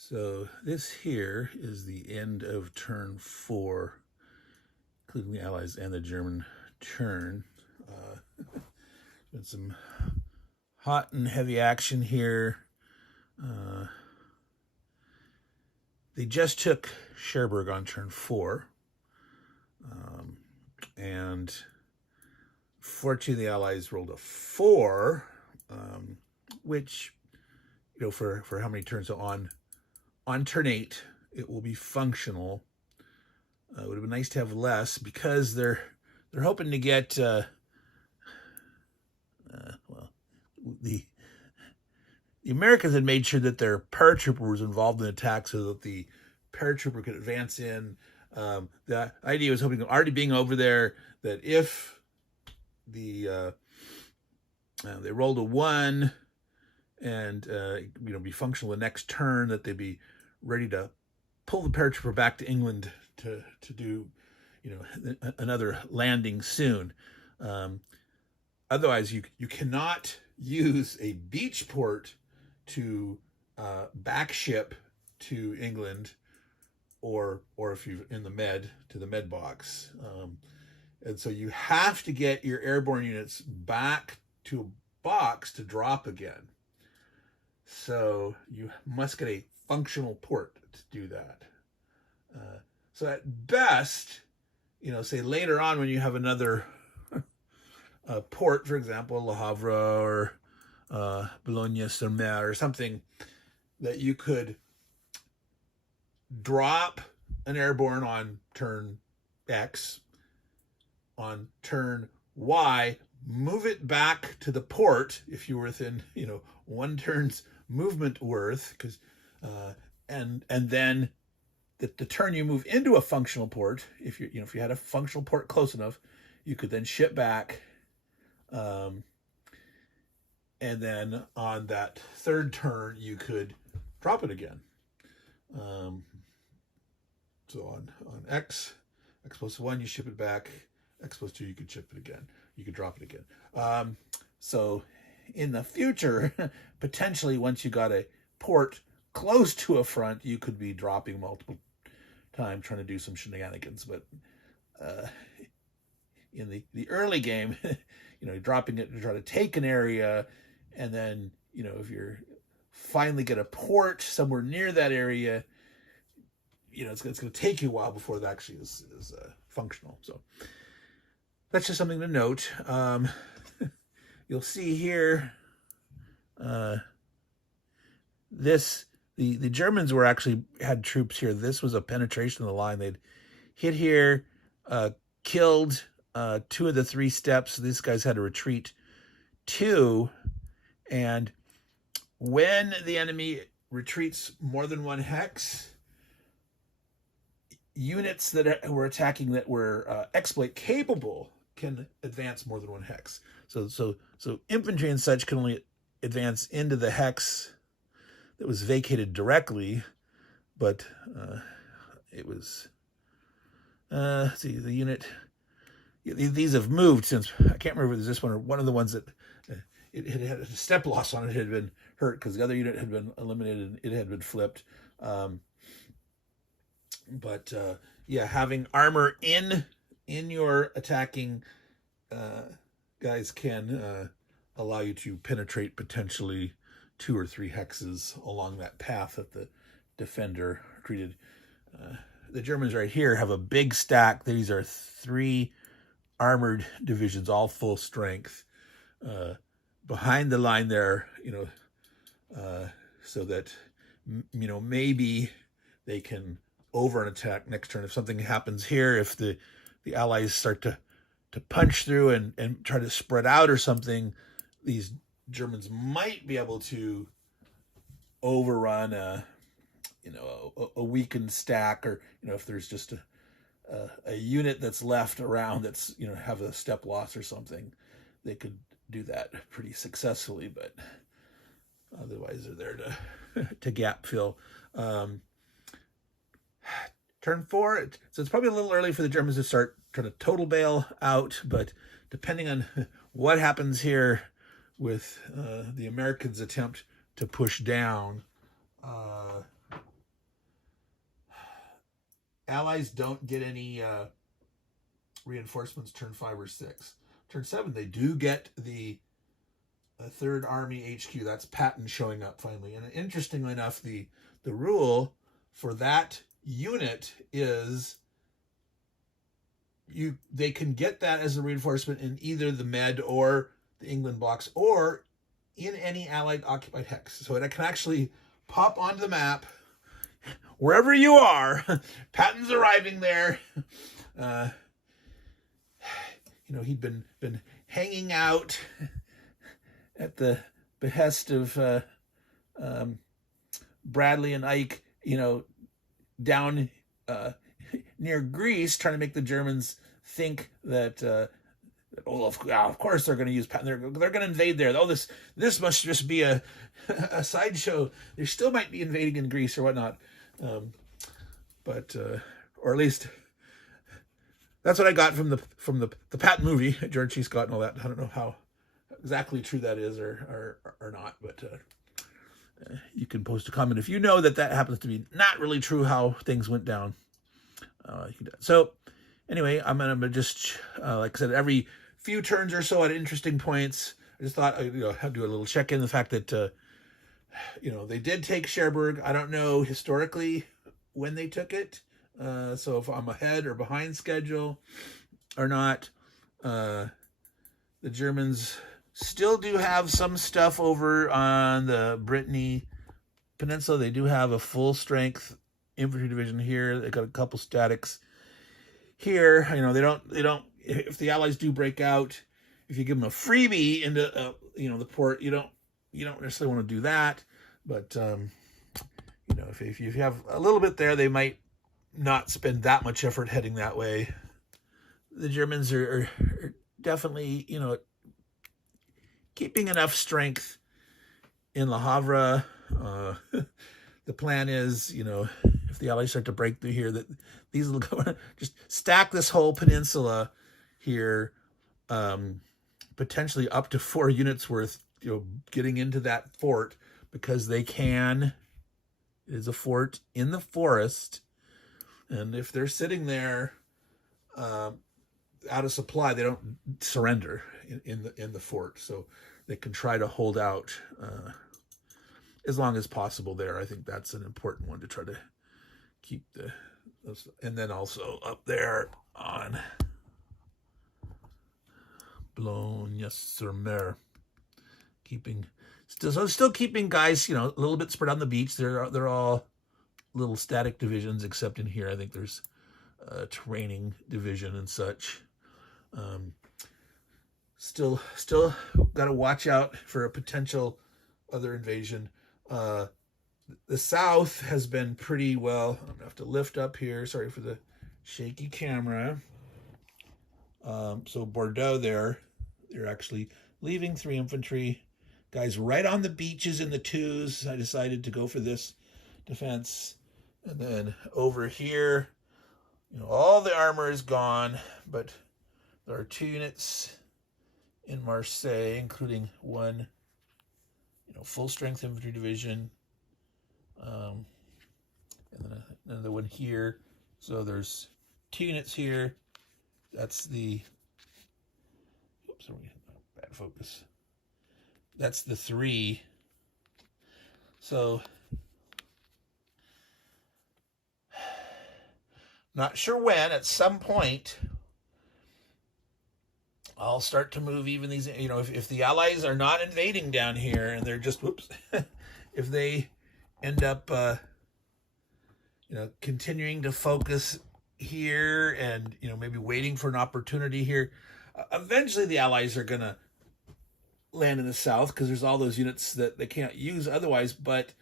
So this here is the end of turn 4, including the Allies and the German turn. Been some hot and heavy action here. They just took Cherbourg on turn 4. And fortunately the Allies rolled a 4, which, you know, for how many turns? So on turn 8, it will be functional. It would have been nice to have less because they're hoping to get the Americans had made sure that their paratrooper was involved in the attack so that the paratrooper could advance in. The idea was hoping, already being over there, that if they rolled a 1 and be functional the next turn, that they'd be ready to pull the paratrooper back to England to do another landing soon. Otherwise, you cannot use a beach port to backship to England, or if you're in the med, to the med box. And so you have to get your airborne units back to a box to drop again. So you must get a functional port to do that. So at best, say later on when you have another port, for example, Le Havre or Boulogne-sur-Mer or something, that you could drop an airborne on turn X, on turn Y, move it back to the port if you were within, one turn's movement worth, because and then the turn you move into a functional port, if you had a functional port close enough, you could then ship back, and then on that third turn you could drop it again. So on X plus 1 you ship it back, X plus 2 you could ship it again, you could drop it again. So in the future, potentially once you got a port close to a front, you could be dropping multiple times trying to do some shenanigans. But in the early game, dropping it to try to take an area, and then if you're finally get a port somewhere near that area, it's going to take you a while before that actually is functional. So that's just something to note. You'll see here, the Germans had troops here. This was a penetration of the line. They'd hit here, killed 2 of the 3 steps. These guys had to retreat 2. And when the enemy retreats more than 1 hex, units that were attacking that were exploit capable can advance more than 1 hex. So infantry and such can only advance into the hex that was vacated directly, but it was the unit. These have moved since, I can't remember if it was this one or one of the ones that it had a step loss on it, had been hurt because the other unit had been eliminated. It had been flipped. But having armor in your attacking guys can allow you to penetrate potentially 2 or 3 hexes along that path that the defender treated. The Germans right here have a big stack. These are 3 armored divisions, all full strength, behind the line there, so that maybe they can over an attack next turn. If something happens here, if the Allies start to punch through and try to spread out or something, these Germans might be able to overrun a weakened stack, or if there's just a unit that's left around that's have a step loss or something, they could do that pretty successfully. But otherwise they're there to gap fill. Turn 4, so it's probably a little early for the Germans to start trying to total bail out, but depending on what happens here with the Americans' attempt to push down, Allies don't get any reinforcements turn 5 or 6. Turn 7, they do get the Third Army HQ. That's Patton showing up finally. And interestingly enough, the rule for that unit is they can get that as a reinforcement in either the Med or the England blocks or in any Allied occupied hex. So it can actually pop onto the map wherever you are. Patton's arriving there. He'd been hanging out at the behest of Bradley and Ike, down near Greece, trying to make the Germans think that of course they're going to use Patton. They're going to invade there. Oh, this must just be a sideshow. They still might be invading in Greece or whatnot, but or at least that's what I got from the Patton movie, George C. Scott and all that. I don't know how exactly true that is or not, but you can post a comment if you know that happens to be not really true how things went down. So anyway, I'm gonna just like I said, every few turns or so at interesting points, I just thought I'd do a little check in the fact that they did take Cherbourg. I don't know historically when they took it, so if I'm ahead or behind schedule or not. The Germans still do have some stuff over on the Brittany Peninsula. They do have a full strength infantry division here. They got a couple statics here. They don't. If the Allies do break out, if you give them a freebie into the port, you don't necessarily want to do that. But if you have a little bit there, they might not spend that much effort heading that way. The Germans are definitely keeping enough strength in Le Havre. The plan is, if the Allies start to break through here, that these will go just stack this whole peninsula here, potentially up to 4 units worth, getting into that fort, because they can. It is a fort in the forest, and if they're sitting there out of supply, they don't surrender in the fort, so they can try to hold out as long as possible there. I think that's an important one to try to keep and then also up there on Boulogne-sur-Mer, still keeping guys, a little bit spread on the beach. They're all little static divisions, except in here I think there's a training division and such. Still got to watch out for a potential other invasion. The south has been pretty well. I'm gonna have to lift up here. Sorry for the shaky camera. So Bordeaux they're actually leaving 3 infantry guys right on the beaches in the 2s. I decided to go for this defense. And then over here, all the armor is gone, but there are 2 units in Marseille, including 1, full strength infantry division, and then another one here. So there's 2 units here. That's the, bad focus. That's the 3. So not sure when. At some point, I'll start to move even these, if the Allies are not invading down here and they're just, if they end up, continuing to focus here and, maybe waiting for an opportunity here, eventually the Allies are going to land in the south because there's all those units that they can't use otherwise. But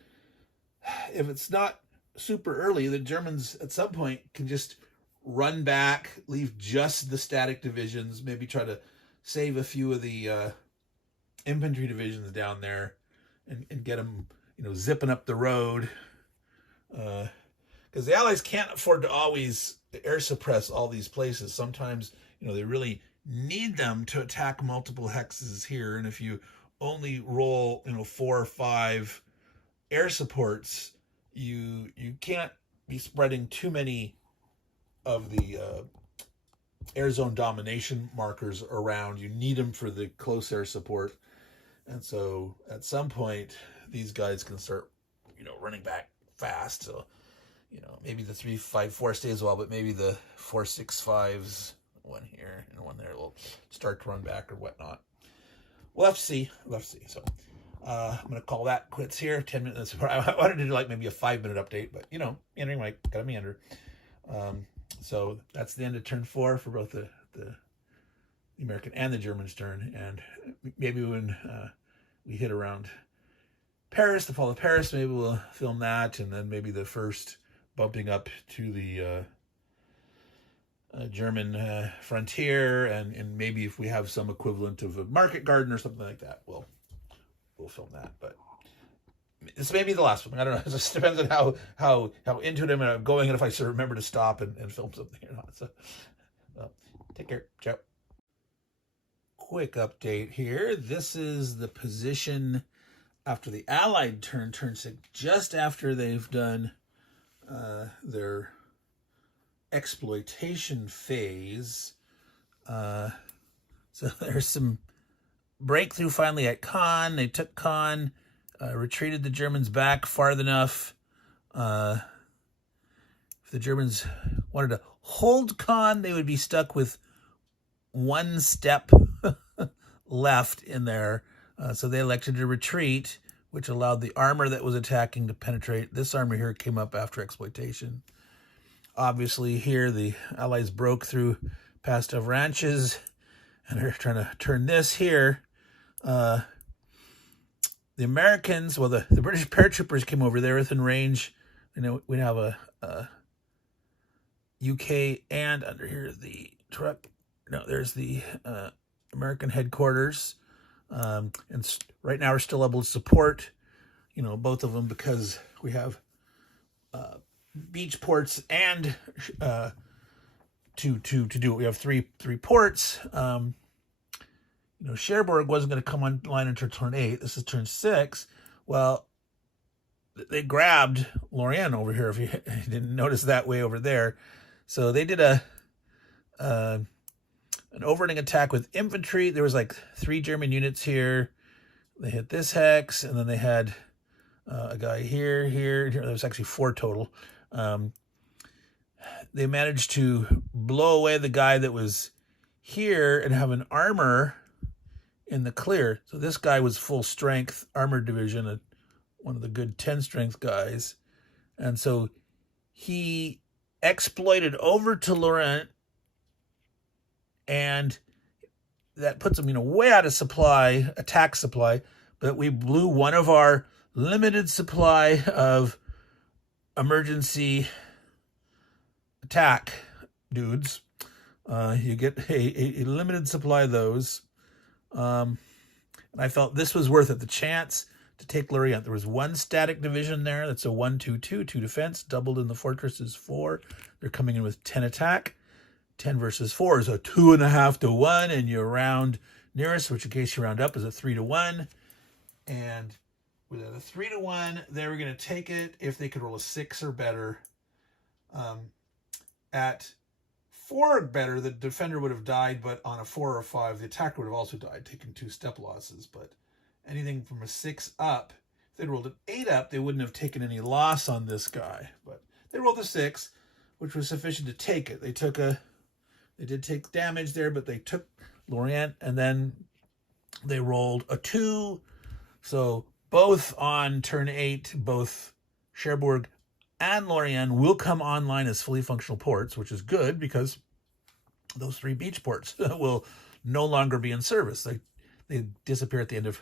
if it's not super early, the Germans at some point can just run back, leave just the static divisions, maybe try to save a few of the infantry divisions down there and get them, zipping up the road. Because the Allies can't afford to always air suppress all these places. Sometimes, they really need them to attack multiple hexes here. And if you only roll, 4 or 5 air supports, you can't be spreading too many air zone domination markers around. You need them for the close air support. And so at some point, these guys can start, running back fast. So, maybe the 354 stays a while, but maybe the 465s, one here and one there, will start to run back or whatnot. We'll have to see. So I'm going to call that quits here. 10 minutes. I wanted to do like maybe a 5-minute update, but, Meandering Mike, got to meander. So that's the end of turn 4 for both the American and the German's turn. And maybe when we hit around Paris, the fall of Paris, maybe we'll film that, and then maybe the first bumping up to the German frontier, and maybe if we have some equivalent of a market garden or something like that, we'll film that. But this may be the last one. I don't know. It just depends on how into it I'm going, and if I sort of remember to stop and film something or not. So, well, take care. Ciao. Quick update here. This is the position after the Allied turn 6, just after they've done their exploitation phase. So there's some breakthrough finally at Caen. They took Caen, retreated the Germans back far enough. If the Germans wanted to hold Caen, they would be stuck with one step left in there. So they elected to retreat, which allowed the armor that was attacking to penetrate. This armor here came up after exploitation. Obviously here the Allies broke through past Avranches and are trying to turn this here. The Americans, well, the British paratroopers came over there within range. We have a UK, and under here the truck. No, there's the American headquarters. And right now we're still able to support, both of them, because we have beach ports and to do it. We have three ports. Cherbourg wasn't going to come online until turn 8. This is turn 6. Well, they grabbed Lorient over here, if you didn't notice, that way over there. So they did an overrunning attack with infantry. There was like 3 German units here. They hit this hex, and then they had a guy here. There was actually 4 total. They managed to blow away the guy that was here and have an armor in the clear. So this guy was full strength armored division, one of the good 10 strength guys. And so he exploited over to Lorient, and that puts them, way out of supply, attack supply. But we blew one of our limited supply of emergency attack dudes. You get a limited supply of those. And I felt this was worth it. The chance to take Lorient. There was 1 static division there. That's a 1-2-2, 2 defense. Doubled in the fortress is 4. They're coming in with 10 attack. 10 versus 4 is a 2.5 to 1, and you round nearest, which in case you round up is a 3 to 1. And with a 3 to 1, they were going to take it if they could roll a 6 or better. At 4 or better, the defender would have died, but on a 4 or 5, the attacker would have also died, taking 2 step losses. But anything from a 6 up, if they'd rolled an 8 up, they wouldn't have taken any loss on this guy. But they rolled a 6, which was sufficient to take it. They did take damage there, but they took Lorient, and then they rolled a 2. So both on turn 8, both Cherbourg and Lorient will come online as fully functional ports, which is good because those 3 beach ports will no longer be in service. They disappear at the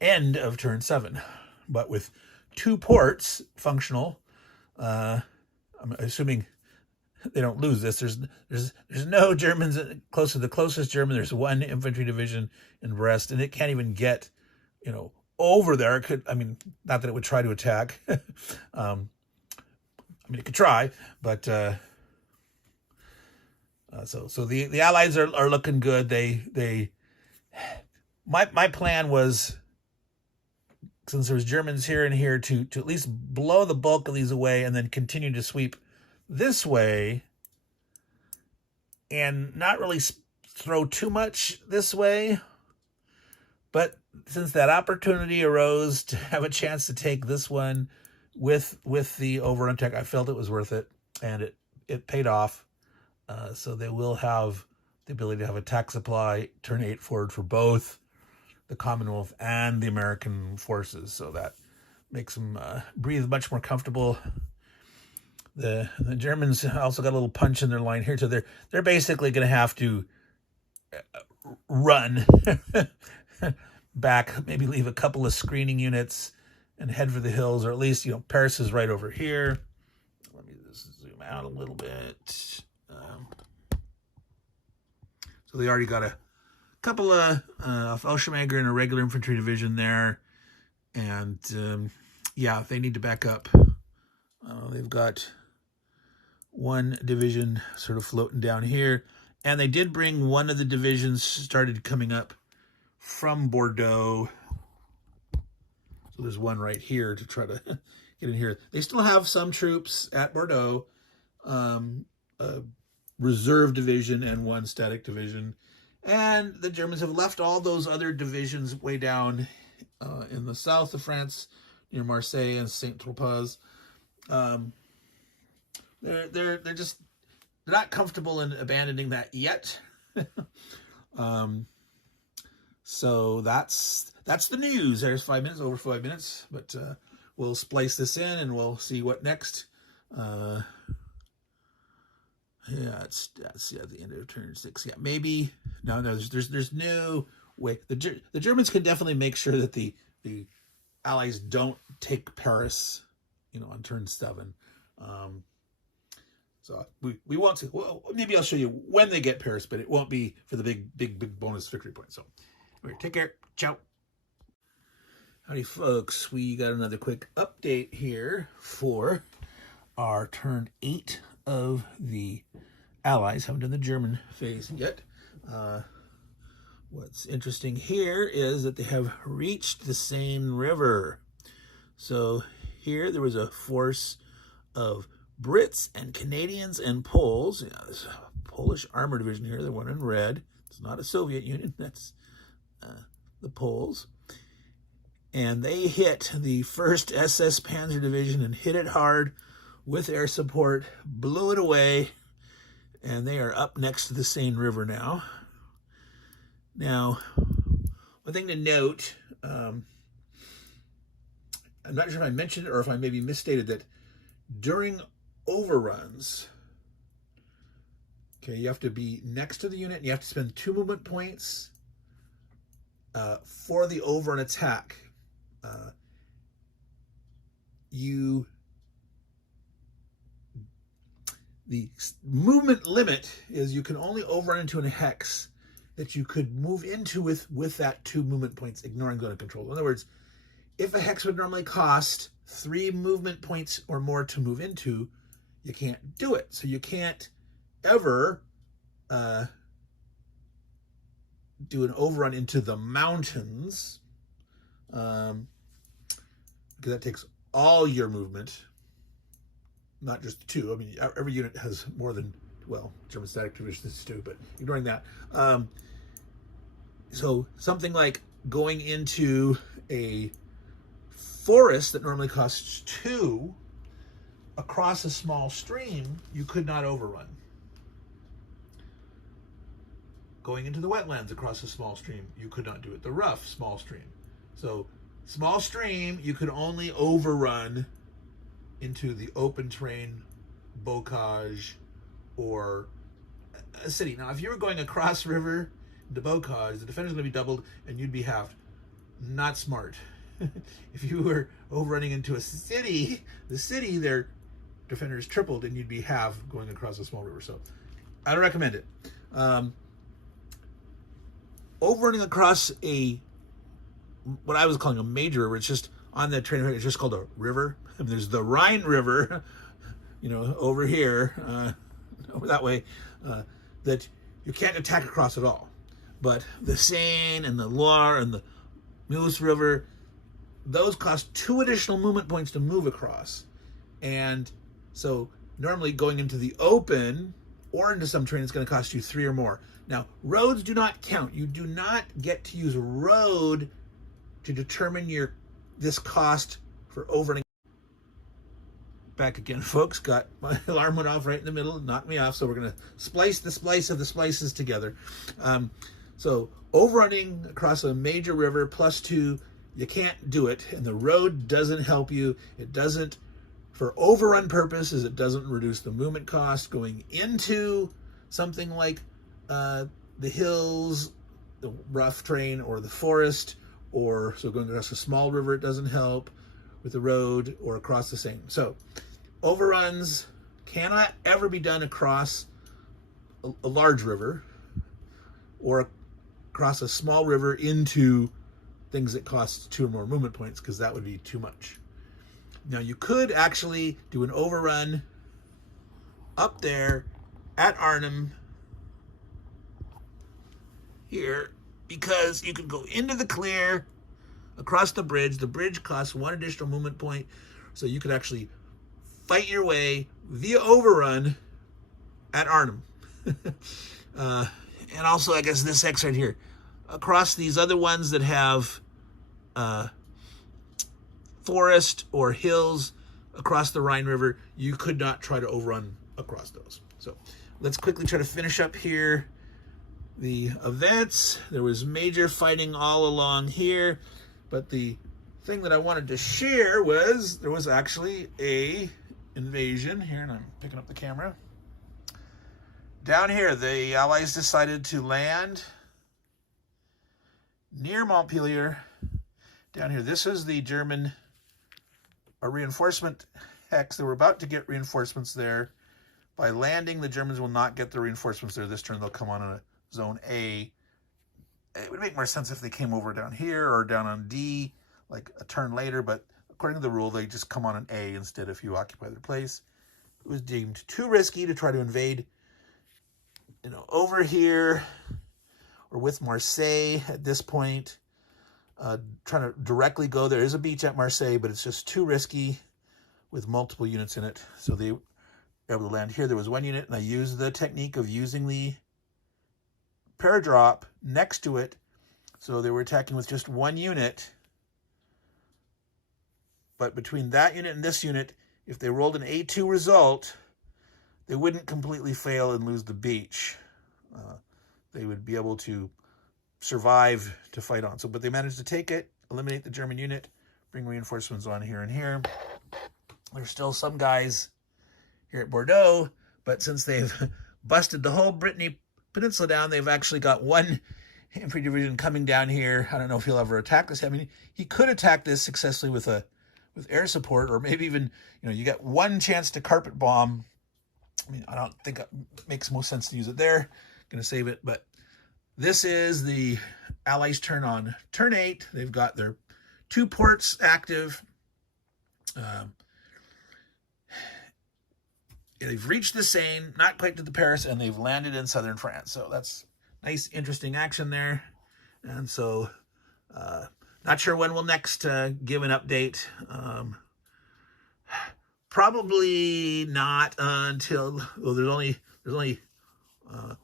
end of turn 7. But with 2 ports functional, I'm assuming they don't lose this. There's no Germans close to the closest German. There's 1 infantry division in Brest, and it can't even get, over there. It could, not that it would try to attack. It could try, but so the Allies are looking good. My plan was, since there was Germans here and here, to at least blow the bulk of these away and then continue to sweep this way and not really throw too much this way. But since that opportunity arose to have a chance to take this one with the overrun tech, I felt it was worth it, and it paid off. So they will have the ability to have attack supply, turn 8 forward for both the Commonwealth and the American forces. So that makes them breathe much more comfortable. The Germans also got a little punch in their line here, so they're basically going to have to run back, maybe leave a couple of screening units and head for the hills, or at least, you know, Paris is right over here. Let me just zoom out a little bit. So they already got a couple of Fallschirmjäger and a regular infantry division there, and yeah, they need to back up. They've got one division sort of floating down here, and they did bring one of the divisions started coming up from Bordeaux. So there's one right here to try to get in here. They still have some troops at Bordeaux, a reserve division and one static division. And the Germans have left all those other divisions way down in the south of France, near Marseille and Saint-Tropez. They're not comfortable in abandoning that yet. So that's the news. There's 5 minutes, over 5 minutes, but we'll splice this in and we'll see what next. Yeah, it's at the end of turn 6. Yeah, maybe no. There's no way. The Germans can definitely make sure that the Allies don't take Paris, you know, on turn 7. So we won't see. Well, maybe I'll show you when they get Paris, but it won't be for the big bonus victory point. So, all right, take care. Ciao. Howdy, folks. We got another quick update here for our turn 8 of the Allies. Haven't done the German phase yet. What's interesting here is that they have reached the Seine River. So here there was a force of Brits and Canadians and Poles. Yeah, there's a Polish armor division here. The one in red. It's not a Soviet Union. That's the Poles. And they hit the 1st SS Panzer Division and hit it hard with air support, blew it away, and they are up next to the Seine River now. Now, one thing to note, I'm not sure if I mentioned it or if I maybe misstated that during overruns, okay, you have to be next to the unit and you have to spend 2 movement points for the overrun attack. The movement limit is you can only overrun into a hex that you could move into with that 2 movement points, ignoring zone of control. In other words, if a hex would normally cost 3 movement points or more to move into, you can't do it. So you can't ever do an overrun into the mountains, because that takes all your movement, not just 2. I mean, every unit has more than, well, German static divisions too, but ignoring that. So something like going into a forest that normally costs 2 across a small stream, you could not overrun. Going into the wetlands across a small stream, you could not do it. The rough small stream. So small stream, you could only overrun into the open terrain, bocage, or a city. Now, if you were going across river to bocage, the defender's going to be doubled and you'd be halved. Not smart. If you were overrunning into a city, the city, their defender is tripled and you'd be halved going across a small river. So I don't recommend it. Overrunning across what I was calling a major river, it's just on the train, it's just called a river. I mean, there's the Rhine River, you know, over here, over that way, that you can't attack across at all. But the Seine and the Loire and the Meuse River, those cost 2 additional movement points to move across. And so normally going into the open or into some terrain, it's going to cost you 3 or more. Now, roads do not count. You do not get to use a road to determine this cost for over. Back again, folks. Got my alarm went off right in the middle, knocked me off. So we're going to splice the splice of the splices together. So overrunning across a major river +2, you can't do it, and the road doesn't help you. It doesn't, for overrun purposes, it doesn't reduce the movement cost going into something like the hills, the rough terrain, or the forest, or so going across a small river, it doesn't help with the road, or across the same. So overruns cannot ever be done across a large river or across a small river into things that cost 2 or more movement points, because that would be too much. Now you could actually do an overrun up there at Arnhem here, because you can go into the clear across the bridge. The bridge costs 1 additional movement point, so you could actually fight your way via overrun at Arnhem. And also, I guess this X right here, across these other ones that have forest or hills across the Rhine River, you could not try to overrun across those. So let's quickly try to finish up here the events. There was major fighting all along here, but the thing that I wanted to share was there was actually a invasion here, and I'm picking up the camera. Down here, the Allies decided to land near Montpellier. Down here, this is the German reinforcement hex. They were about to get reinforcements there. By landing, the Germans will not get the reinforcements there this turn. They'll come on a zone A. It would make more sense if they came over down here or down on D, like a turn later, but according to the rule, they just come on an A instead if you occupy their place. It was deemed too risky to try to invade, over here or with Marseille at this point. Trying to directly go. There is a beach at Marseille, but it's just too risky with multiple units in it. So they were able to land here. There was 1 unit, and I used the technique of using the paradrop next to it. So they were attacking with just 1 unit. But between that unit and this unit, if they rolled an A2 result, they wouldn't completely fail and lose the beach. They would be able to survive to fight on. But they managed to take it, eliminate the German unit, bring reinforcements on here and here. There's still some guys here at Bordeaux, but since they've busted the whole Brittany Peninsula down, they've actually got 1 infantry division coming down here. I don't know if he'll ever attack this. I mean, he could attack this successfully with air support, or maybe even, you get 1 chance to carpet bomb. I mean, I don't think it makes most sense to use it there. Going to save it, but this is the Allies' turn on turn 8. They've got their 2 ports active. They've reached the Seine, not quite to the Paris, and they've landed in southern France. So that's nice, interesting action there. And so, not sure when we'll next give an update. Probably not until there's only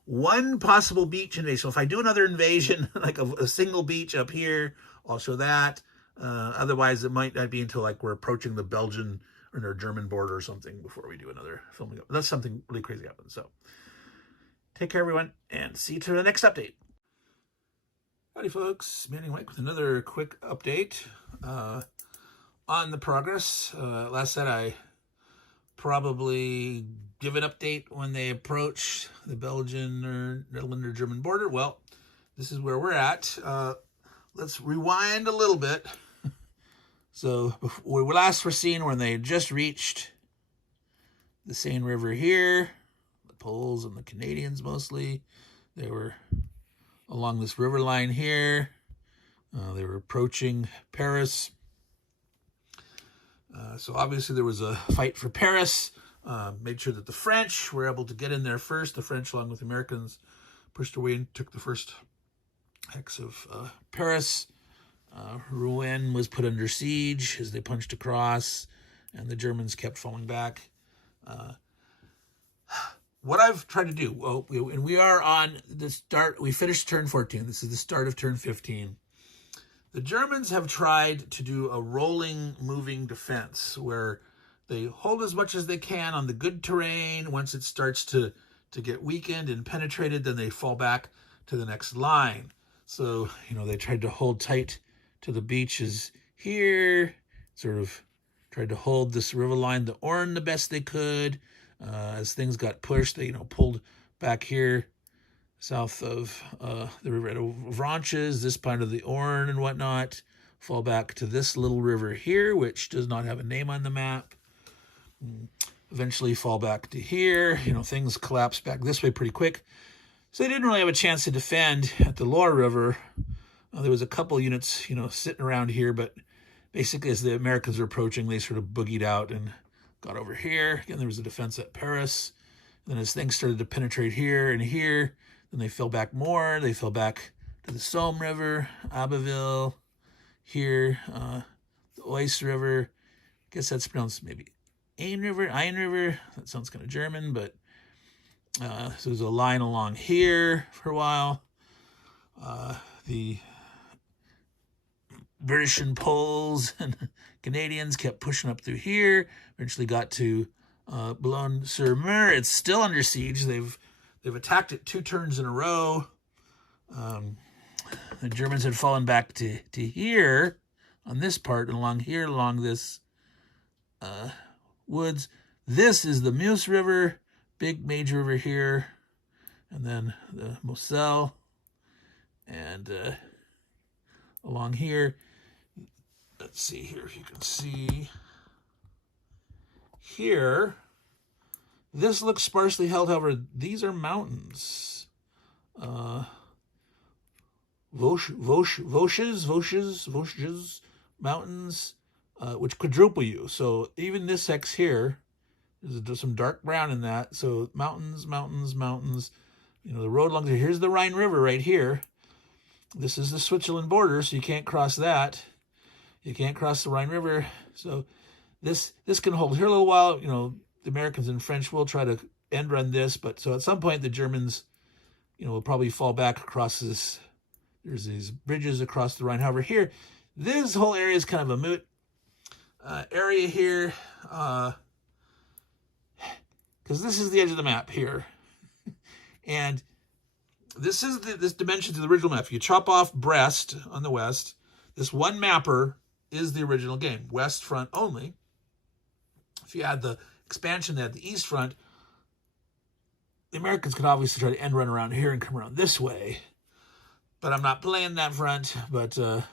1 possible beach invasion. So if I do another invasion, like a single beach up here, I'll show that. Otherwise, it might not be until like we're approaching the Belgian or German border or something before we do another filming. Unless something really crazy happens. So take care, everyone, and see you to the next update. Howdy, folks. Meandering Mike with another quick update on the progress. Last said I probably give an update when they approach the Belgian or Netherlands or German border. Well, this is where we're at. Let's rewind a little bit. So we last were seen when they had just reached the Seine River here. The Poles and the Canadians mostly. They were along this river line here. They were approaching Paris. So obviously there was a fight for Paris. Made sure that the French were able to get in there first. The French, along with the Americans, pushed away and took the first hex of Paris. Rouen was put under siege as they punched across, and the Germans kept falling back. what I've tried to do, well, we are on the start, we finished turn 14. This is the start of turn 15. The Germans have tried to do a rolling, moving defense where they hold as much as they can on the good terrain. Once it starts to get weakened and penetrated, then they fall back to the next line. So, they tried to hold tight to the beaches here, sort of tried to hold this river line, the Orne, the best they could. As things got pushed, they, pulled back here south of the river at Avranches, this part of the Orne and whatnot, fall back to this little river here, which does not have a name on the map. Eventually fall back to here. Things collapse back this way pretty quick. So they didn't really have a chance to defend at the lower river. There was a couple units, sitting around here, but basically as the Americans were approaching, they sort of boogied out and got over here. Again, there was a defense at Paris. Then as things started to penetrate here and here, then they fell back more. They fell back to the Somme River, Abbeville, here, the Oise River. I guess that's pronounced maybe Ain River. That sounds kind of German, but so there's a line along here for a while. The British and Poles and Canadians kept pushing up through here. Eventually got to Boulogne-sur-Mer. It's still under siege. They've attacked it 2 turns in a row. The Germans had fallen back to here on this part, and along here, along this woods. This is the Meuse River, big major river here, and then the Moselle, and along here. Let's see here if you can see here. This looks sparsely held, however, these are mountains. Vosges mountains, which quadruple you. So even this X here, there's some dark brown in that. So mountains. The road along there. Here's the Rhine River right here. This is the Switzerland border, so you can't cross that. You can't cross the Rhine River. So this can hold here a little while. The Americans and French will try to end run this, but so at some point the Germans, will probably fall back across this. There's these bridges across the Rhine. However, here, this whole area is kind of a moot area here, because this is the edge of the map here, and this is this dimension to the original map. If you chop off Brest on the west, this one mapper is the original game, west front only. If you add the expansion at the east front, the Americans could obviously try to end run around here and come around this way. But I'm not playing that front. But, so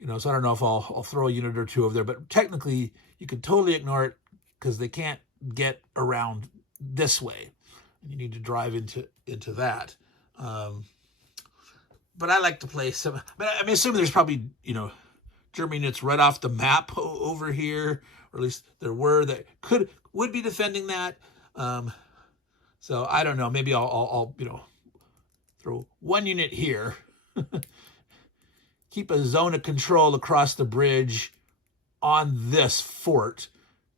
I don't know if I'll throw a unit or two over there. But technically, you could totally ignore it because they can't get around this way. And you need to drive into that. But I like to play some. I assume there's probably, German units right off the map over here. Or at least there were that would be defending that. So I don't know. Maybe I'll throw one unit here. Keep a zone of control across the bridge on this fort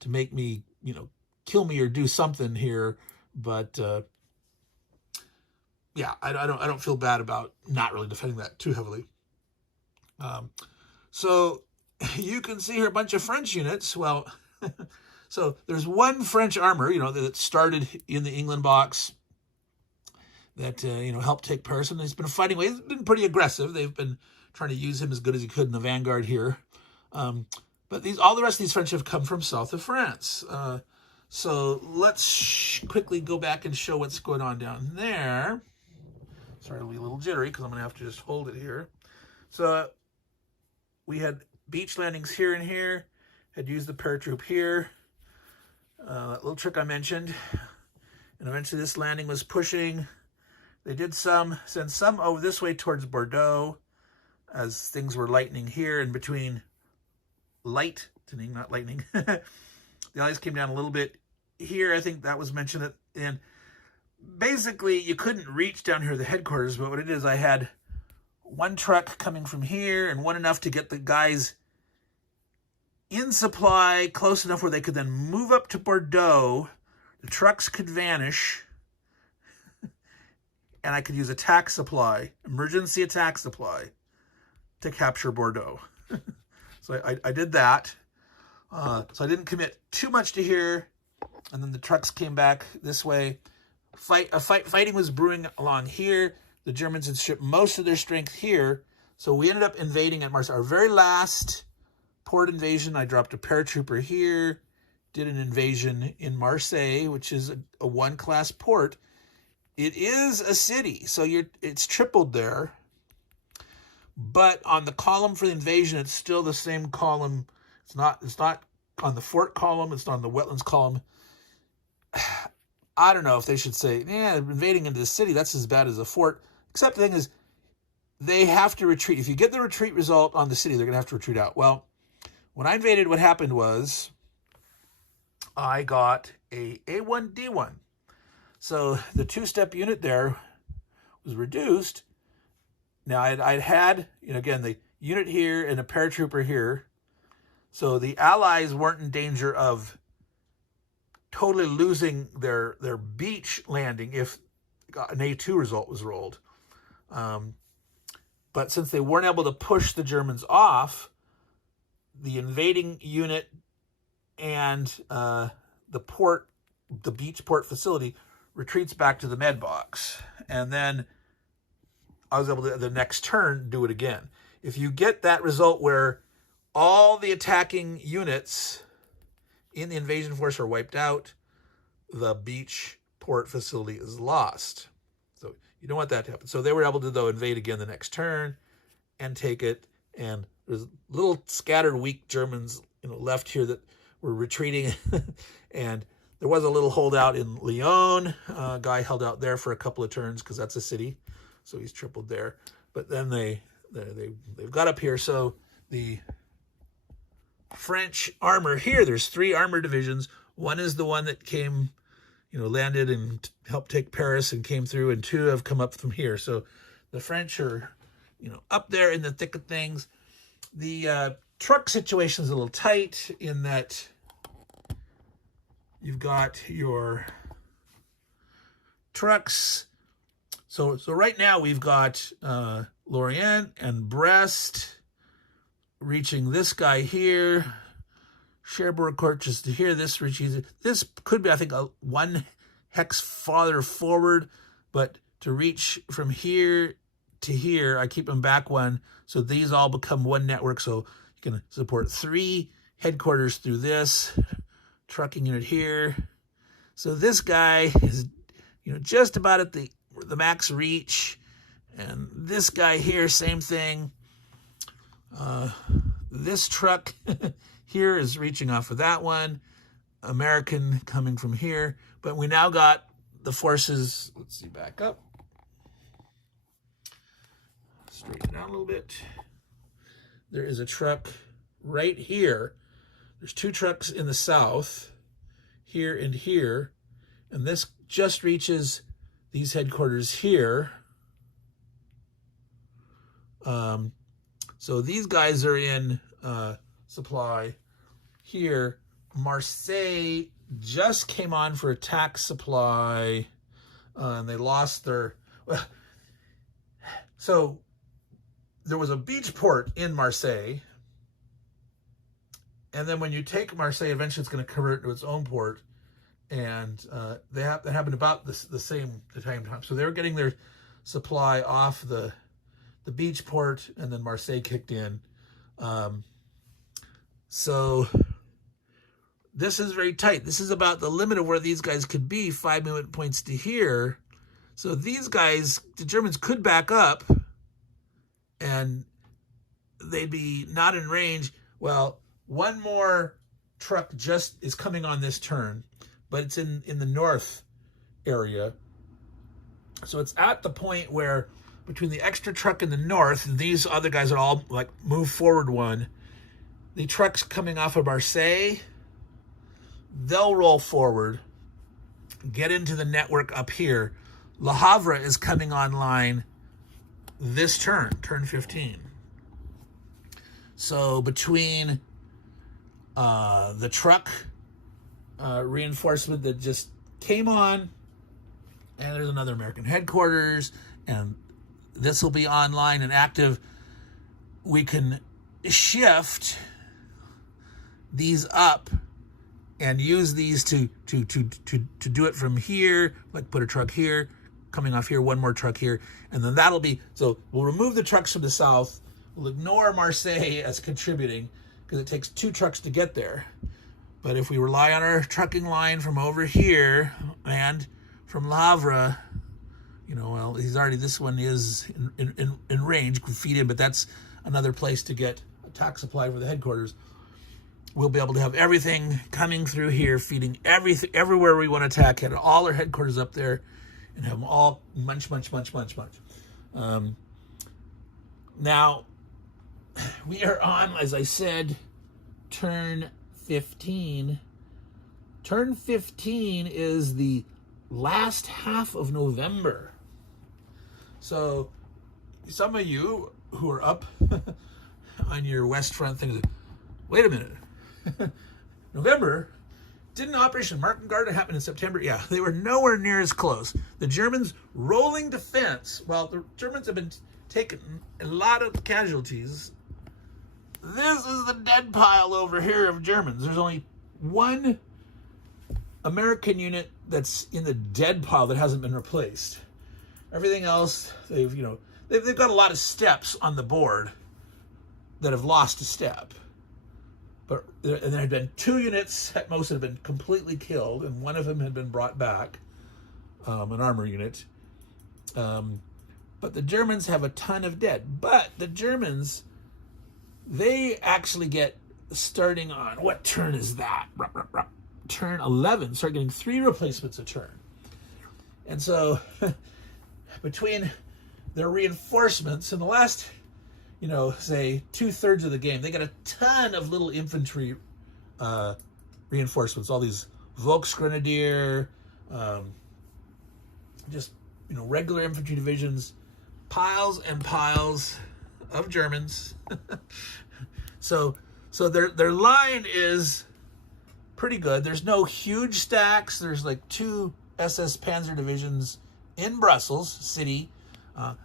to make me, kill me or do something here. But yeah, I don't feel bad about not really defending that too heavily. So you can see here a bunch of French units. Well, so there's one French armor, that started in the England box that, helped take Paris. And he's been fighting away. He's been pretty aggressive. They've been trying to use him as good as he could in the vanguard here. But all the rest of these French have come from south of France. So let's quickly go back and show what's going on down there. Sorry, it'll be a little jittery because I'm going to have to just hold it here. So we had beach landings here and here. Had used the paratroop here. That little trick I mentioned. And eventually this landing was pushing. They did send some over this way towards Bordeaux as things were lightening here in between lightening, not lightning. The Allies came down a little bit here. I think that was mentioned. And basically you couldn't reach down here to the headquarters, but what it is, I had one truck coming from here and one enough to get the guys in supply close enough where they could then move up to Bordeaux. The trucks could vanish and I could use attack supply, emergency attack supply, to capture Bordeaux. So I did that. So I didn't commit too much to here. And then the trucks came back this way. Fighting was brewing along here. The Germans had stripped most of their strength here. So we ended up invading at Marseille. Our very last port invasion, I dropped a paratrooper here, did an invasion in Marseille, which is a one-class port. It is a city, so it's tripled there. But on the column for the invasion, it's still the same column. It's not on the fort column. It's not on the wetlands column. I don't know if they should say, yeah, invading into the city, that's as bad as a fort. Except the thing is, they have to retreat. If you get the retreat result on the city, they're going to have to retreat out. Well, when I invaded, what happened was I got a A1D1. So the two-step unit there was reduced. Now, I'd had, again, the unit here and a paratrooper here. So the Allies weren't in danger of totally losing their beach landing if an A2 result was rolled. But since they weren't able to push the Germans off, the invading unit and the beach port facility retreats back to the med box. And then I was able to, the next turn, do it again. If you get that result where all the attacking units in the invasion force are wiped out, the beach port facility is lost. So you don't want that to happen. So they were able to, though, invade again the next turn and take it. And there's little scattered weak Germans left here that were retreating. And there was a little holdout in Lyon. A guy held out there for a couple of turns because that's a city. So he's tripled there. But then they've got up here. So the French armor here, there's 3 armor divisions. One is the one that came, landed and helped take Paris and came through, and 2 have come up from here. So the French are, up there in the thick of things. The truck situation is a little tight in that you've got your trucks. So right now we've got Lorient and Brest reaching this guy here. Cherbourg Court just to here. This reaches. This could be, I think, a 1 hex farther forward, but to reach from here to here, I keep them back 1. So these all become one network. So you can support 3 headquarters through this trucking unit here. So this guy is, just about at the max reach. And this guy here, same thing. This truck here is reaching off of that one. American coming from here. But we now got the forces, let's see, back up. Straighten out a little bit. There is a truck right here. There's 2 trucks in the south, here and here. And this just reaches these headquarters here. So these guys are in supply here. Marseille just came on for attack supply, and they lost their... So there was a beach port in Marseille, and then when you take Marseille, eventually it's going to convert to its own port, and that happened about the same time. So they were getting their supply off the beach port, and then Marseille kicked in. So this is very tight. This is about the limit of where these guys could be, 5 movement points to here. So these guys, the Germans could back up, and they'd be not in range. Well, 1 more truck just is coming on this turn, but it's in the north area. So it's at the point where between the extra truck in the north, these other guys are all like move forward 1. The trucks coming off of Marseille, they'll roll forward, get into the network up here. Le Havre is coming online this turn 15. So between the truck reinforcement that just came on and there's another American headquarters, and this will be online and active. We can shift these up and use these to do it from here, like put a truck here, coming off here, one more truck here, and then that'll be, so we'll remove the trucks from the south, we'll ignore Marseille as contributing, because it takes 2 trucks to get there. But if we rely on our trucking line from over here and from Le Havre, you know, well, he's already, this one is in range, can feed in, but that's another place to get a tax supply for the headquarters. We'll be able to have everything coming through here, feeding everything, everywhere we want to attack, and all our headquarters up there, and have them all munch. Now, we are on, as I said, turn 15. Turn 15 is the last half of November. So some of you who are up on your West Front things, wait a minute. November, didn't Operation Markengarten happen in September? Yeah, they were nowhere near as close. The Germans rolling defense, well, the Germans have been taking a lot of casualties. This is the dead pile over here of Germans. There's only one American unit that's in the dead pile that hasn't been replaced. Everything else, they've got a lot of steps on the board that have lost a step. But there had been 2 units at most that had been completely killed, and one of them had been brought back, an armor unit. But the Germans have a ton of dead. But the Germans, they actually get starting on, what turn is that? Turn 11, start getting 3 replacements a turn. And so between their reinforcements in the last, say 2/3 of the game, they got a ton of little infantry reinforcements, all these Volksgrenadier, just, regular infantry divisions, piles and piles of Germans. So their line is pretty good. There's no huge stacks. There's like 2 SS Panzer divisions in Brussels city.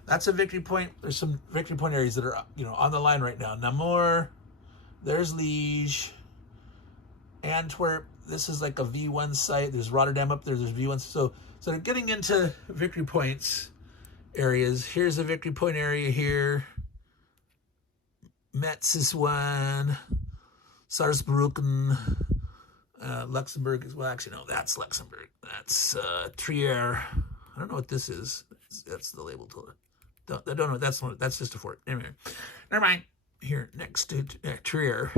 That's a victory point. There's some victory point areas that are, on the line right now. Namur, there's Liège, Antwerp. This is like a V1 site. There's Rotterdam up there. There's V1. So they're getting into victory points areas. Here's a victory point area here. Metz is one. Saarbrücken. Luxembourg is, well, actually, no, that's Luxembourg. That's Trier. I don't know what this is. That's the label to it. I don't know. That's just a fort. Anyway, never mind. Here next to Trier.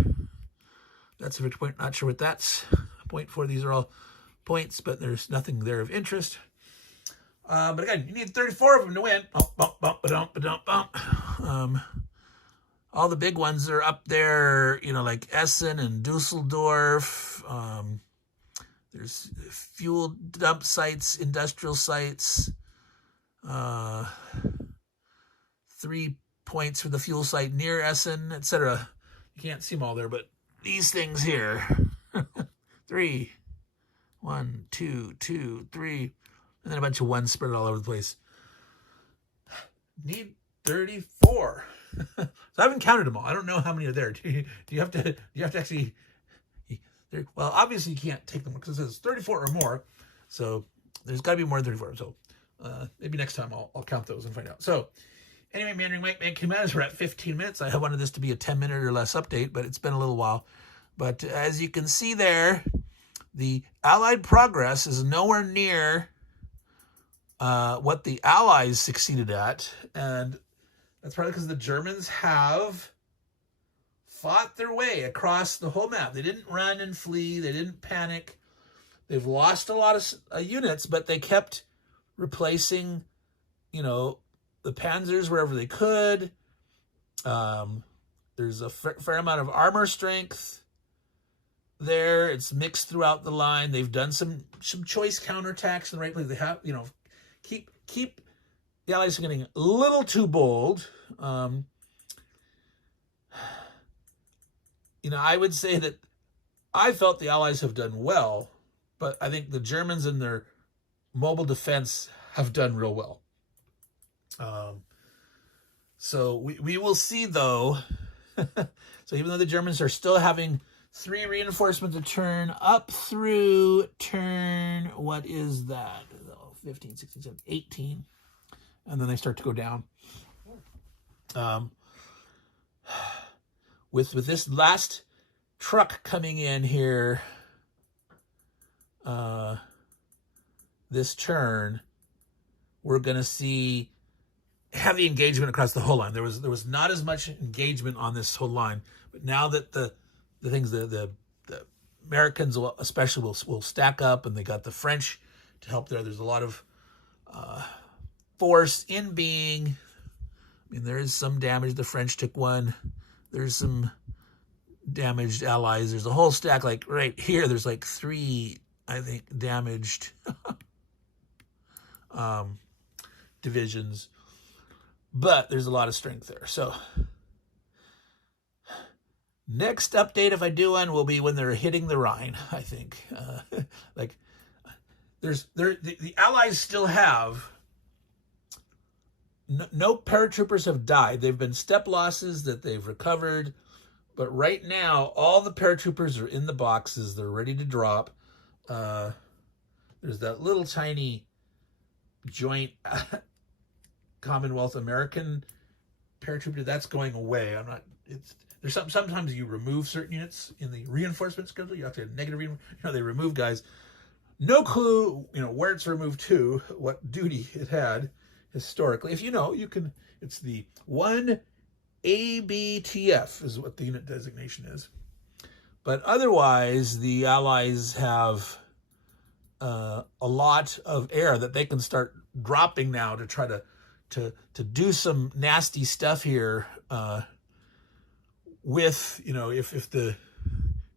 That's a victory point. Not sure what that's a point for. These are all points, but there's nothing there of interest. But again, you need 34 of them to win. All the big ones are up there, like Essen and Dusseldorf. There's fuel dump sites, industrial sites. 3 points for the fuel site near Essen, etc. You can't see them all there, but these things here. 3. 1, 2, 2, 3. And then a bunch of ones spread all over the place. Need 34. So I haven't counted them all. I don't know how many are there. Do you have to actually? Well, obviously you can't take them because it says 34 or more. So there's got to be more than 34. So maybe next time I'll count those and find out. So anyway, Meandering Mike, man, we're at 15 minutes. I wanted this to be a 10-minute or less update, but it's been a little while. But as you can see there, the Allied progress is nowhere near what the Allies succeeded at, and that's probably because the Germans have fought their way across the whole map. They didn't run and flee. They didn't panic. They've lost a lot of units, but they kept replacing, the panzers wherever they could. There's a fair amount of armor strength there. It's mixed throughout the line. They've done some choice counterattacks in the right place. They have, keep the Allies are getting a little too bold. I would say that I felt the Allies have done well, but I think the Germans in their mobile defense have done real well. So we will see, though. So even though the Germans are still having 3 reinforcements to turn up through turn, what is that? 15, 16, 17, 18. And then they start to go down. With this last truck coming in here, this turn, we're going to see heavy engagement across the whole line. There was not as much engagement on this whole line, but now that the Americans especially will stack up, and they got the French to help there. There's a lot of force in being. I mean, there is some damage. The French took one. There's some damaged allies. There's a whole stack, like right here. There's like 3, I think, damaged divisions. But there's a lot of strength there. So next update, if I do one, will be when they're hitting the Rhine, I think. Like the Allies still have no paratroopers have died. They've been step losses that they've recovered. But right now, all the paratroopers are in the boxes. They're ready to drop. There's that little tiny joint Commonwealth American paratrooper that's going away. There's sometimes you remove certain units in the reinforcement schedule. You have to have negative, they remove guys. No clue, where it's removed to, what duty it had historically. If you know, you can. It's the 1 ABTF is what the unit designation is. But otherwise, the Allies have a lot of air that they can start dropping now to try to do some nasty stuff here. With, if the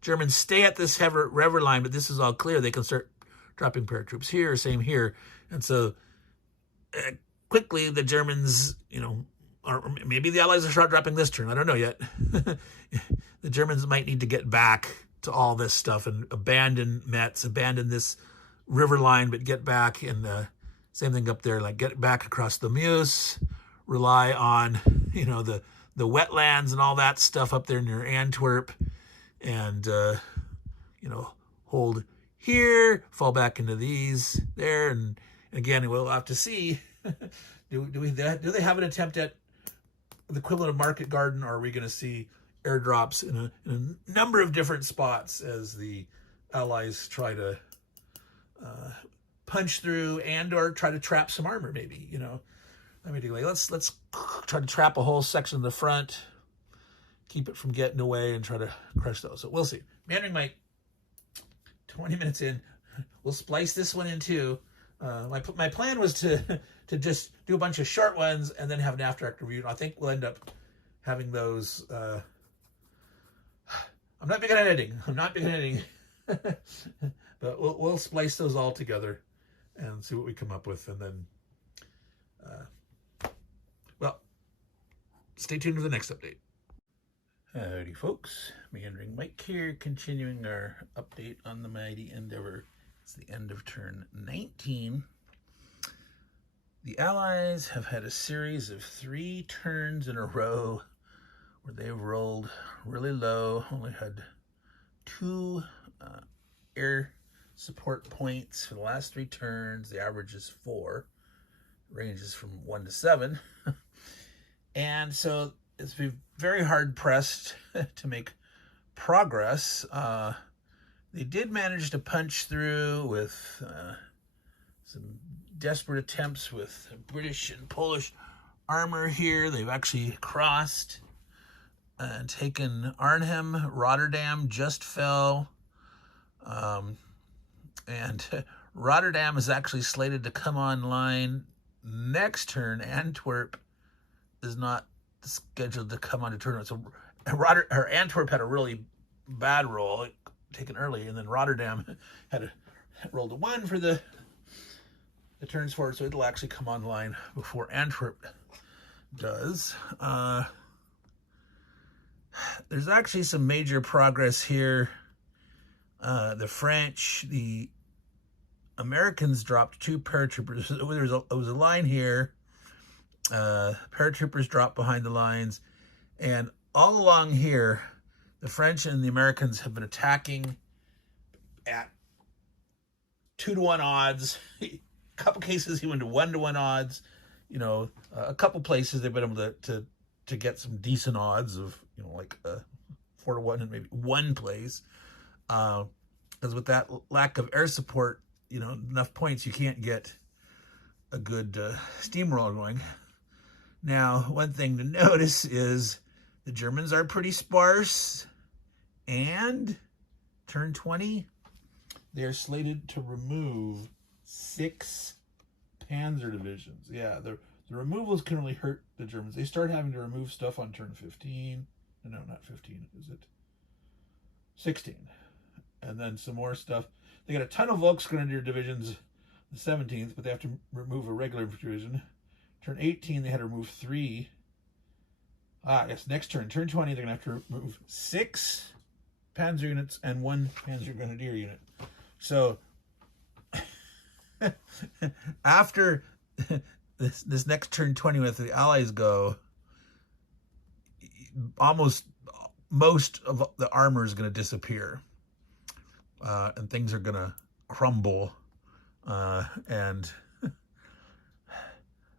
Germans stay at this river line, but this is all clear, they can start dropping paratroops here, same here. And so quickly the Germans, or maybe the Allies will start dropping this turn. I don't know yet. The Germans might need to get back to all this stuff and abandon Metz, abandon this river line, but get back. And same thing up there, like get back across the Meuse, rely on, the wetlands and all that stuff up there near Antwerp, and, hold here, fall back into these there. And again, we'll have to see, do they have an attempt at the equivalent of Market Garden, or are we going to see airdrops in a number of different spots as the Allies try to punch through and or try to trap some armor, maybe, let's try to trap a whole section of the front, keep it from getting away, and try to crush those. So we'll see. Meandering Mike, 20 minutes in. We'll splice this one in too. My plan was to just do a bunch of short ones and then have an after-act review. I think we'll end up having those. I'm not big on editing. But we'll splice those all together and see what we come up with, and then stay tuned for the next update. Howdy folks, Meandering Mike here, continuing our update on the Mighty Endeavor. It's the end of turn 19. The Allies have had a series of 3 turns in a row where they've rolled really low, only had 2 air support points for the last 3 turns. The average is 4, ranges from 1 to 7. And so it's been very hard pressed to make progress. They did manage to punch through with some desperate attempts with British and Polish armor here. They've actually crossed and taken Arnhem. Rotterdam just fell. And Rotterdam is actually slated to come online next turn. Antwerp is not scheduled to come on to turn. So Antwerp had a really bad roll taken early, and then Rotterdam rolled a 1 for the turns forward, so it'll actually come online before Antwerp does. There's actually some major progress here. The French, the Americans dropped 2 paratroopers. There was a line here. Paratroopers dropped behind the lines. And all along here, the French and the Americans have been attacking at 2-to-1 odds. A couple cases, even to 1-to-1 odds. You know, a couple places they've been able to get some decent odds of, you know, like 4-to-1 and maybe one place. Because with that lack of air support, you know, enough points, you can't get a good steamroll going. Now, one thing to notice is the Germans are pretty sparse, and turn 20, they're slated to remove 6 panzer divisions. Yeah, the removals can really hurt the Germans. They start having to remove stuff on turn 15. No, not 15, is it? 16. And then some more stuff. They got a ton of Volksgrenadier divisions the 17th, but they have to remove a regular division. Turn 18, they had to remove 3. Yes, next turn, turn 20, they're going to have to remove 6 panzer units and 1 panzer grenadier unit. So, after this next turn 20 with the Allies go, almost most of the armor is going to disappear. And things are going to crumble. And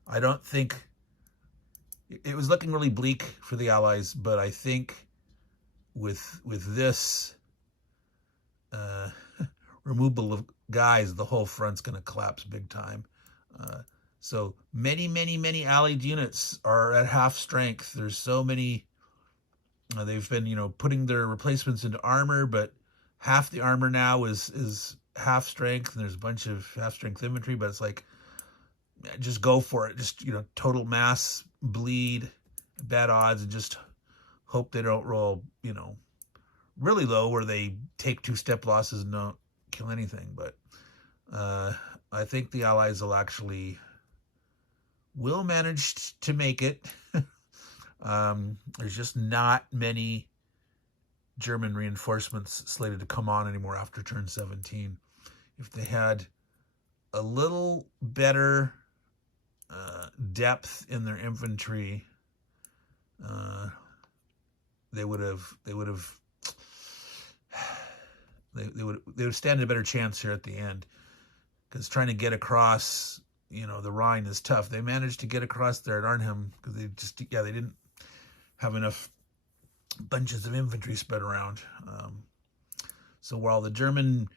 I don't think... It was looking really bleak for the Allies, but I think with this removal of guys, the whole front's going to collapse big time. So many Allied units are at half strength. There's so many... they've been, you know, putting their replacements into armor, but half the armor now is half strength, and there's a bunch of half strength infantry, but it's like, just go for it. Just, you know, total mass bleed, bad odds, and just hope they don't roll, you know, really low where they take 2 step losses and don't kill anything. But I think the Allies will manage to make it. There's just not many German reinforcements slated to come on anymore after turn 17. If they had a little better depth in their infantry, they would stand a better chance here at the end, because trying to get across, you know, the Rhine is tough. They managed to get across there at Arnhem because they didn't have enough bunches of infantry spread around. So while the German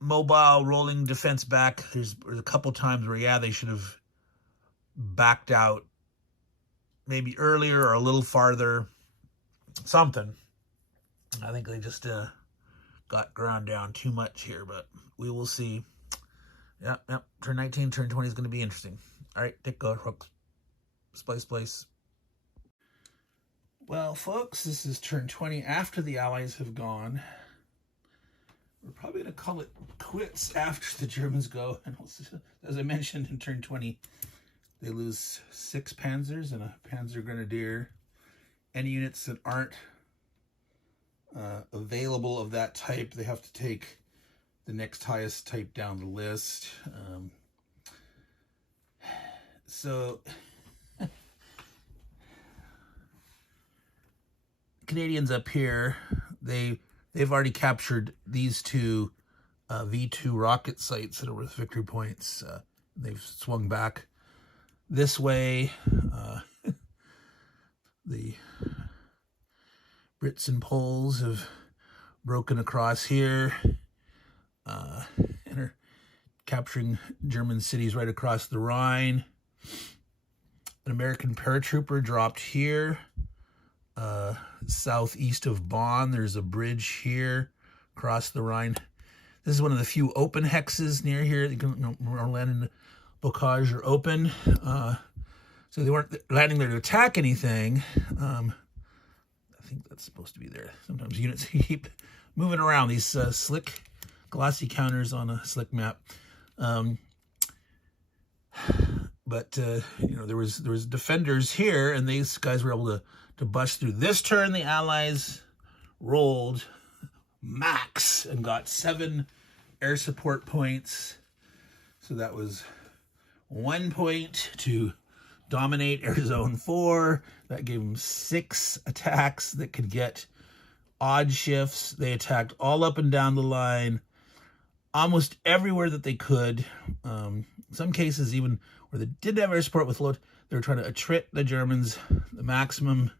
mobile rolling defense back, there's a couple times where, they should have backed out maybe earlier or a little farther, something. I think they just got ground down too much here, but we will see. Yep. Turn 19, turn 20 is going to be interesting. All right, take go, folks. Splice. Well, folks, this is turn 20 after the Allies have gone. We're probably going to call it quits after the Germans go. And as I mentioned, in turn 20, they lose 6 panzers and a panzer grenadier. Any units that aren't available of that type, they have to take the next highest type down the list. So Canadians up here, they've already captured these 2 V2 rocket sites that are worth victory points. They've swung back this way. The Brits and Poles have broken across here and are capturing German cities right across the Rhine. An American paratrooper dropped here. Southeast of Bonn, there's a bridge here across the Rhine. This is one of the few open hexes near here. You can land in Bocage are open. So they weren't landing there to attack anything. I think that's supposed to be there. Sometimes units keep moving around, these slick glossy counters on a slick map. But there was defenders here, and these guys were able to bust through. This turn, the Allies rolled max and got 7 air support points. So that was 1 point to dominate Air Zone 4. That gave them 6 attacks that could get odd shifts. They attacked all up and down the line, almost everywhere that they could. Some cases even where they didn't have air support with load, they were trying to attrit the Germans the maximum.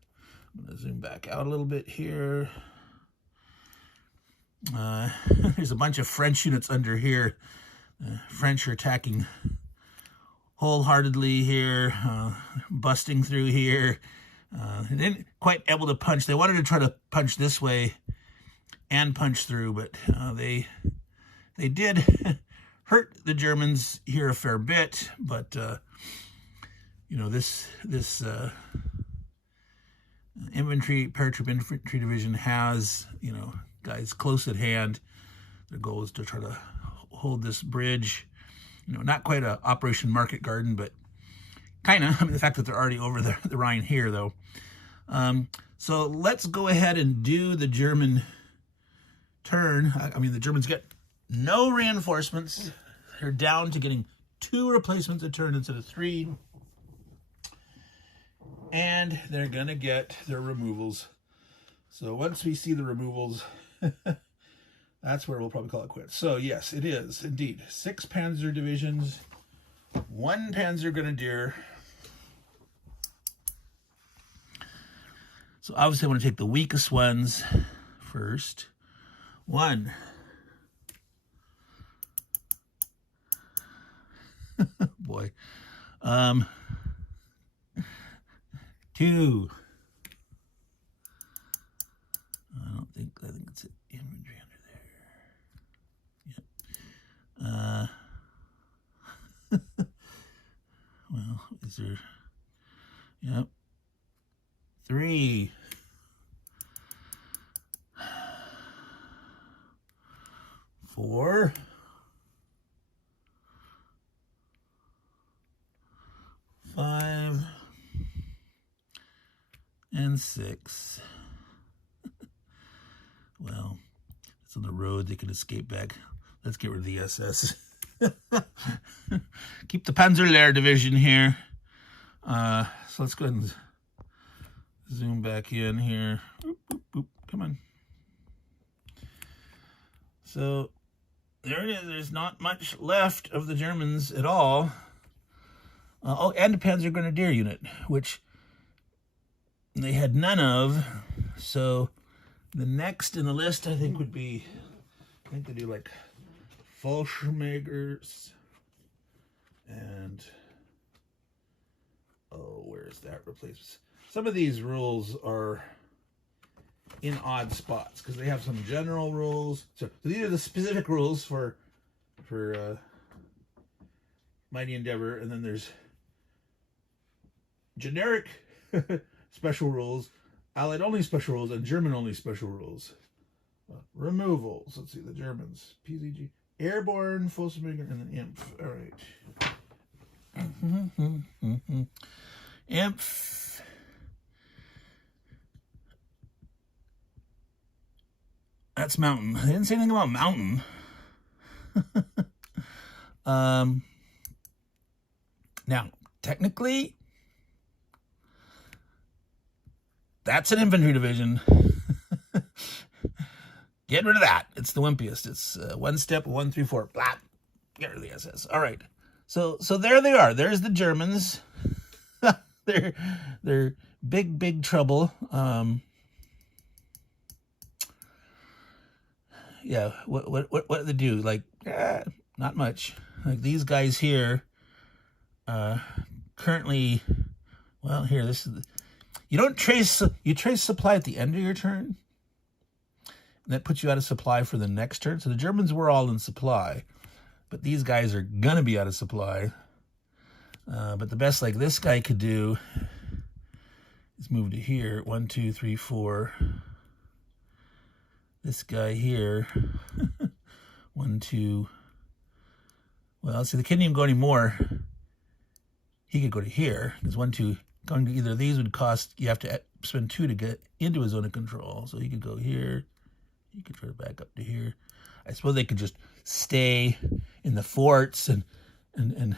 I'm going to zoom back out a little bit here. There's a bunch of French units under here. French are attacking wholeheartedly here, busting through here. They didn't quite able to punch. They wanted to try to punch this way and punch through, but they did hurt the Germans here a fair bit. But you know, this infantry, paratroop infantry division has, you know, guys close at hand. Their goal is to try to hold this bridge. You know, not quite a Operation Market Garden, but kind of. I mean, the fact that they're already over the Rhine here, though. So let's go ahead and do the German turn. I mean, the Germans get no reinforcements. They're down to getting 2 replacements a turn instead of 3. And they're going to get their removals. So once we see the removals, that's where we'll probably call it quits. So yes, it is indeed 6 Panzer divisions, 1 Panzer Grenadier. So obviously I want to take the weakest ones first. 1. Boy. 2. I think it's infantry under there. Yep. Well, is there? Yep. 3. 4. 5. And 6. Well, it's on the road. They can escape back. Let's get rid of the SS. Keep the Panzerlehr division here. So let's go ahead and zoom back in here. Boop, boop, boop. Come on. So there it is. There's not much left of the Germans at all. Oh, and a Panzer Grenadier unit, which they had none of. So the next in the list, I think, would be, I think they do like Fallschirmjägers and, oh, where's that replacement? Some of these rules are in odd spots because they have some general rules. So these are the specific rules for Mighty Endeavor, and then there's generic special rules, Allied only special rules, and German only special rules. Removals. Let's see, the Germans. PZG. Airborne, Fallschirmjäger, and then IMF. All right. IMF. That's mountain. I didn't say anything about mountain. Now, technically, that's an infantry division. Get rid of that. It's the wimpiest. It's 1 step, 1, 3, 4. Blah. Get rid of the SS. All right. So there they are. There's the Germans. They're big trouble. Yeah. What do they do? Like, not much. Like these guys here. Currently, well, here, this is. You trace supply at the end of your turn. And that puts you out of supply for the next turn. So the Germans were all in supply, but these guys are gonna be out of supply. But the best, like this guy could do, is move to here. 1, 2, 3, 4. This guy here. 1, 2. Well, see, the kid didn't even go anymore. He could go to here. Because 1, 2. Going to either of these would cost, you have to spend 2 to get into a zone of control. So he could go here. He could try to back up to here. I suppose they could just stay in the forts and and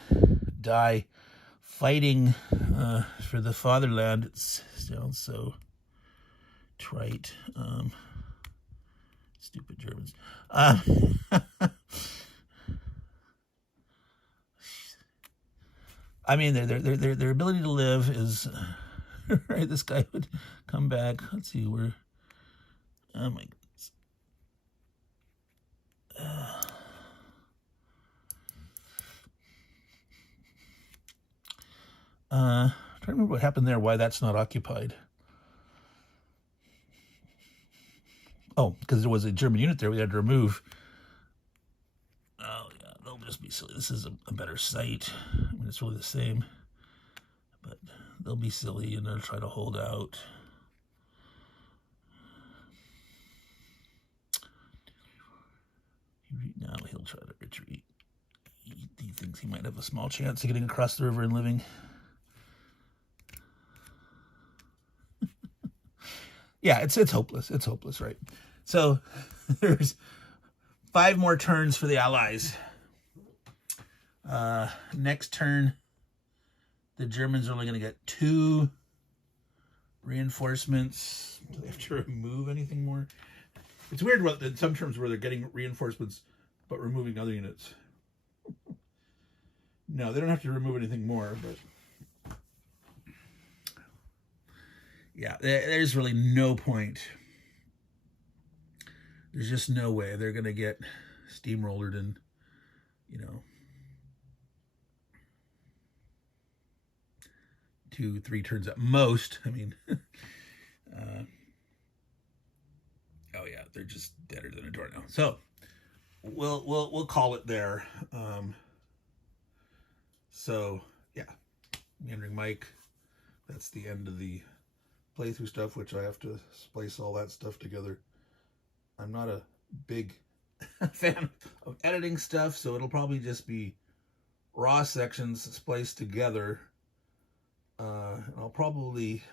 die fighting for the fatherland. It sounds so trite. Stupid Germans. I mean, their ability to live is right. This guy would come back. Let's see, we're oh my goodness. Trying to remember what happened there. Why that's not occupied? Oh, because there was a German unit there we had to remove. Oh yeah, they'll just be silly. This is a better site. I mean, it's really the same, but they'll be silly and they'll try to hold out. Now he'll try to retreat. He thinks he might have a small chance of getting across the river and living. Yeah, it's hopeless. It's hopeless, right? So there's 5 more turns for the Allies. Next turn, the Germans are only going to get 2 reinforcements. Do they have to remove anything more? It's weird what in some terms where they're getting reinforcements but removing other units. No, they don't have to remove anything more, but yeah, there's really no point. There's just no way they're going to get steamrollered in, 2-3 turns at most. I mean, oh yeah, they're just deader than a doornail. So we'll call it there. So yeah, Meandering Mike. That's the end of the playthrough stuff, which I have to splice all that stuff together. I'm not a big fan of editing stuff, so it'll probably just be raw sections spliced together. I'll probably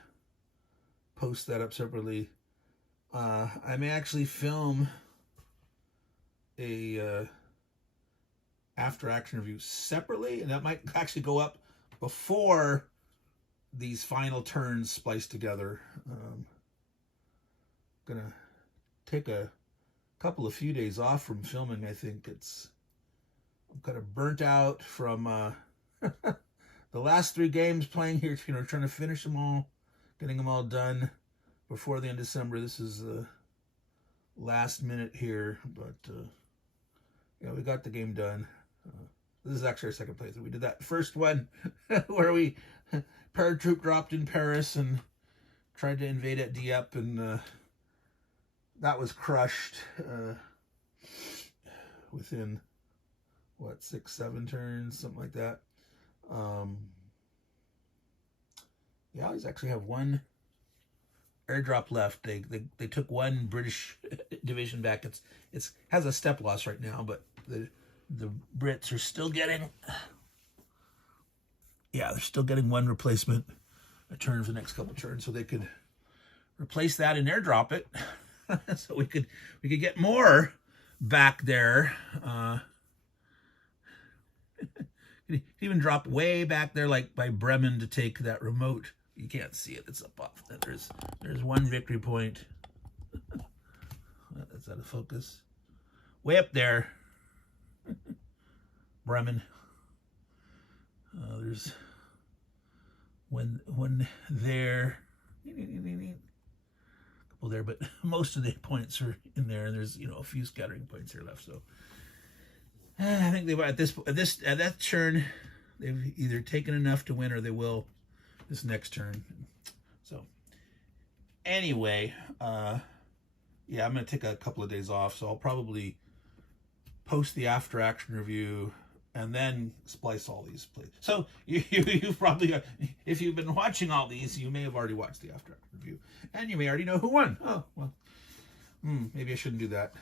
post that up separately. I may actually film a after action review separately, and that might actually go up before these final turns spliced together. Gonna take a few days off from filming. I think I'm kind of burnt out from the last 3 games playing here, trying to finish them all, getting them all done before the end of December. This is the last minute here, but yeah, we got the game done. This is actually our second playthrough. We did that first one where we paratroop dropped in Paris and tried to invade at Dieppe, and that was crushed within, 6-7 turns, something like that. The Allies actually have 1 airdrop left. They took 1 British division back. It's has a step loss right now, but the Brits are still getting, they're still getting 1 replacement a turn for the next couple turns, so they could replace that and airdrop it, so we could get more back there. Even drop way back there, like by Bremen, to take that remote. You can't see it; it's up off. There's 1 victory point. That's out of focus. Way up there, Bremen. There's one there, couple there, but most of the points are in there, and there's a few scattering points here left. So I think they've at that turn they've either taken enough to win or they will this next turn. So anyway, yeah, I'm gonna take a couple of days off, so I'll probably post the after action review and then splice all these plays. So you probably, if you've been watching all these, you may have already watched the after action review, and you may already know who won. Oh well, maybe I shouldn't do that.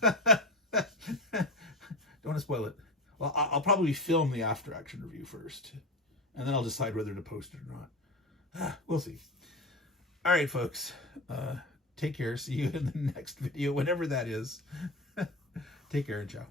Don't want to spoil it. Well, I'll probably film the after action review first, and then I'll decide whether to post it or not. We'll see. All right, folks. Take care. See you in the next video, whenever that is. Take care and ciao.